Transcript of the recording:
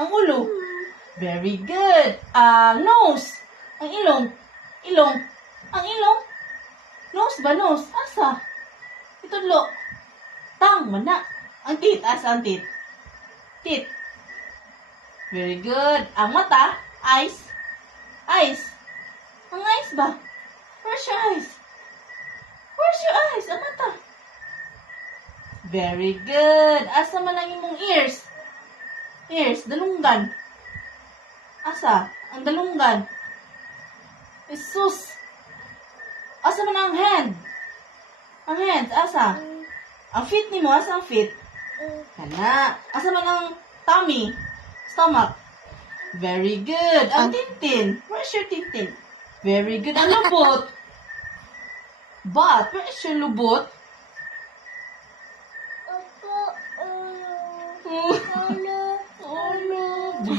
Ang ulo. Very good. Ang nose. Ang ilong. Ilong. Ang ilong. Nose ba? Nose. Asa? Itudlo. Tang. Mana. Ang teeth. Asa ang teeth? Teeth. Very good. Ang mata. Eyes. Eyes. Ang eyes ba? Where's your eyes? Where's your eyes? Ang mata. Very good. Asa man ang imong ears? Ears. Dalunggan. Asa? Ang dalunggan. Isus. Asa man ang hand? Ang hands. Asa? Ang feet ni mo. Asa ang feet? Kana. Asa man ang tummy? Stomach. Very good. Ang tintin. Where's your tintin? Very good. Ang lubot. Butt. Where's your lubot? Opo, ulo. Ulo. Ulo.